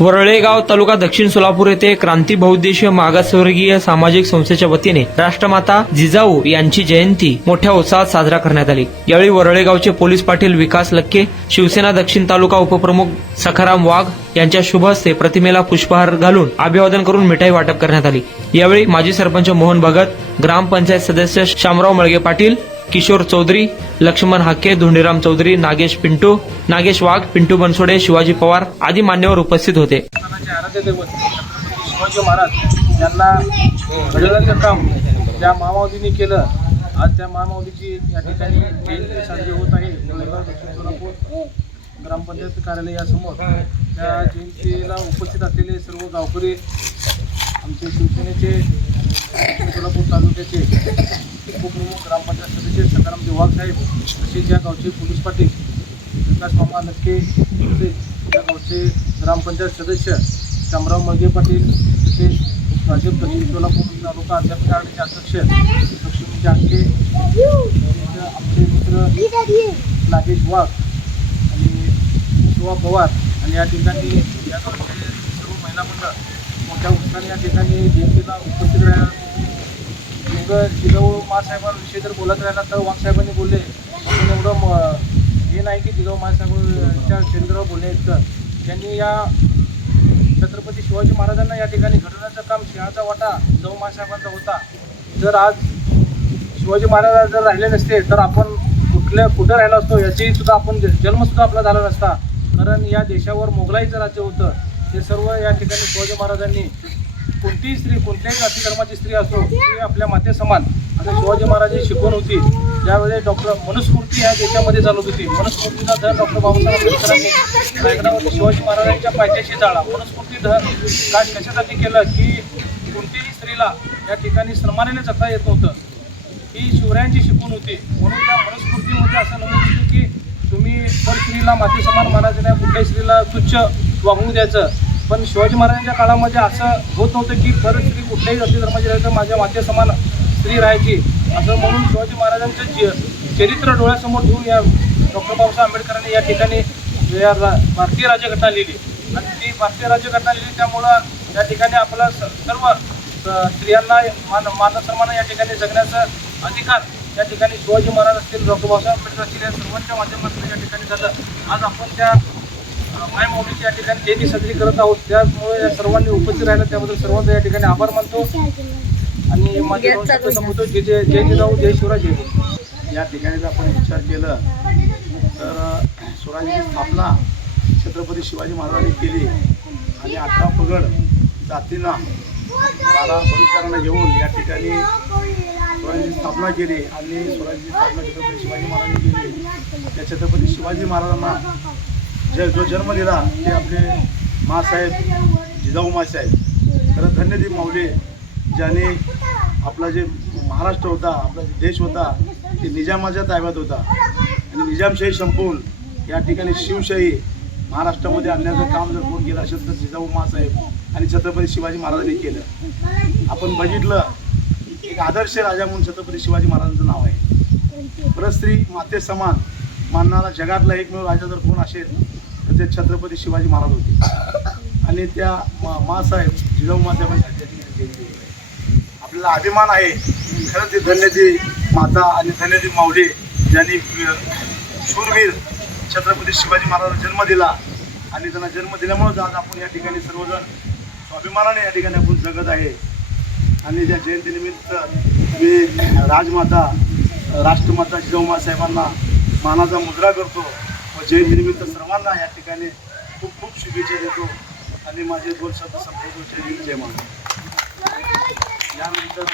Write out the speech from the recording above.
वरळेगाव तालुका दक्षिण सोलापूर येथे क्रांती बहुउद्देशीय मागासवर्गीय सामाजिक संस्थेच्या वतीने राष्ट्रमाता जिजाऊ यांची जयंती मोठ्या उत्साहात साजरा करण्यात आली। यावेळी वरळेगावचे पोलीस पाटील विकास लक्के, शिवसेना दक्षिण तालुका उपप्रमुख सखाराम वाघ यांच्या शुभ हस्ते प्रतिमेला पुष्पहार घालून अभिवादन करून मिठाई वाटप करण्यात आली। यावेळी माजी सरपंच मोहन भगत, ग्रामपंचायत सदस्य शामराव मळगे पाटील, किशोर चौधरी, लक्ष्मण हाके, धोंडीराम चौधरी, नागेश पिंटू, नागेश वाघ, पिंटू बनसोडे, शिवाजी पवार आदी मान्यवर उपस्थित होते। आराध्य दैवत शिवाजी महाराज यांना घडवण्याचं काम ज्या महामाऊलींनी केलं, आज त्या महामाऊलीची या ठिकाणी जयंती साजरी होत आहे। वरळेगाव दक्षिण सोलापूर ग्रामपंचायत कार्यालयासमोर त्या जयंतीला उपस्थित असलेले सर्व गावकरी, आमचे शिवसेनेचे सोलापूर तालुक्याचे उपप्रमुख ग्रामपंचायत सदस्य सखाराम वाघ साहेब, तसेच या गावचे पोलीस पाटील विकास मामा लक्के, तसेच या गावचे ग्रामपंचायत सदस्य शामराव मळगे पाटील, तसेच भाजप दक्षिण सोलापूर तालुका अध्यक्ष आघाडीचे अध्यक्ष लक्ष्मण हाके, आमचे मित्र नागेश वाघ आणि शिवा पवार आणि या ठिकाणी या गावचे सर्व महिला मंडळ मोठ्या उत्साहाने या ठिकाणी जयंतीला उपस्थित राहिला। जिजाऊ महासाहेबांविषयी जर बोलत राहिला तर वाघसाहेबांनी बोलले, पण एवढं हे नाही की जिजाऊ महासाहेबांच्या चरित्रावर बोलणे इतकं त्यांनी या छत्रपती शिवाजी महाराजांना या ठिकाणी घडवण्याचं काम सिंहाचा वाटा जिजाऊ महासाहेबांचा होता। जर आज शिवाजी महाराज जर राहिले नसते तर आपण कुठं राहिलो असतो याची सुद्धा आपण जन्मसुद्धा आपला झाला नसता, कारण या देशावर मोगलाईचं राज्य होतं। ते सर्व या ठिकाणी शिवाजी महाराजांनी कोणतीही स्त्री, कुठल्याही जाती धर्माची स्त्री असो ती आपल्या माते समान असं शिवाजी महाराजांची शिकवण होती। ज्यावेळेस मनुस्मृती ह्या देशामध्ये चालत होती, मनुस्मृतीचा धर डॉक्टर बाबासाहेब आंबेडकरांनी रायगडावरती शिवाजी महाराजांच्या पायथ्याशी जाळा। मनुस्मृती धर काय कशासाठी केलं की कोणतीही स्त्रीला या ठिकाणी सन्मानाने जगता येत नव्हतं, ही शिवरायांची शिकवण होती। म्हणून त्या मनुस्मृतीमध्ये असं नमूद होतं की तुम्ही पर स्त्रीला माते समान मानायचं नाही, कुठल्याही स्त्रीला तुच्छ वागणूक द्यायचं। पण शिवाजी महाराजांच्या काळामध्ये असं होत नव्हतं की पर स्त्री कुठल्याही जाती धर्माची राहायचं, माझ्या माते समान स्त्री राहायची असं म्हणून शिवाजी महाराजांचं चरित्र डोळ्यासमोर ठेवून या डॉक्टर बाबासाहेब आंबेडकरांनी या ठिकाणी या भारतीय राज्यघटना लिहिली आणि ती भारतीय राज्यघटना लिहिली। त्यामुळं या ठिकाणी आपला सर्व स्त्रियांना मान सन्मान या ठिकाणी जगण्याचा अधिकार या ठिकाणी शिवाजी महाराज असतील, डॉक्टर बाबासाहेब आंबेडकर असतील, या सर्वांच्या माध्यमातून या ठिकाणी झालं। आज आपण त्या मायमाऊलीची या ठिकाणी जयंती साजरी करत आहोत, त्यामुळे या सर्वांनी उपस्थित राहिलं त्याबद्दल सर्वांचा या ठिकाणी आभार मानतो आणि माझे दोन शब्द संबोधतो, जय जिजाऊ, जय शिवराय, जय भीम। या ठिकाणी जर आपण विचार केलं तर स्वराज्याची स्थापना छत्रपती शिवाजी महाराजांनी केली आणि 18 पगड जातींना 12 बलुतेदारांना घेऊन या ठिकाणी स्वराज्याची स्थापना केली आणि स्वराज्याची स्थापना छत्रपती शिवाजी महाराजांनी केली। त्या छत्रपती शिवाजी महाराजांना जो जन्म दिला ते आपले माँसाहेब जिजाऊ माँसाहेब। खरं धन्यदेव माऊली ज्याने आपला जे महाराष्ट्र होता, आपला देश होता ते निजामाच्या ताब्यात होता आणि निजामशाही संपवून या ठिकाणी शिवशाही महाराष्ट्रामध्ये आणण्याचं काम जर कोण केलं असेल तर जिजाऊ माँसाहेब आणि छत्रपती शिवाजी महाराजांनी केलं। आपण बघितलं एक आदर्श राजा म्हणून छत्रपती शिवाजी महाराजांचं नाव आहे। परस्त्री माते समान मानणारा जगातला एकमेव राजा जर कोण असेल तर ते छत्रपती शिवाजी महाराज होते आणि त्या माँसाहेब जिजाऊ माँसाहेबांच्या आपल्याला अभिमान आहे। खरंच ते धन्यदेव माता आणि धन्यदेव माऊली ज्यांनी शूरवीर छत्रपती शिवाजी महाराजांना जन्म दिला आणि त्यांना जन्म दिल्यामुळेच आज आपण या ठिकाणी सर्वजण स्वाभिमानाने या ठिकाणी आपण जगत आहे। आणि त्या जयंतीनिमित्त मी राजमाता राष्ट्रमाता जिजाऊ माँसाहेबांना मानाचा मुद्रा करतो व जयंतीनिमित्त सर्वांना या ठिकाणी खूप खूप शुभेच्छा देतो आणि माझे दोन शब्द संपवतो। जय हिंद, जय महाराष्ट्र। यानंतर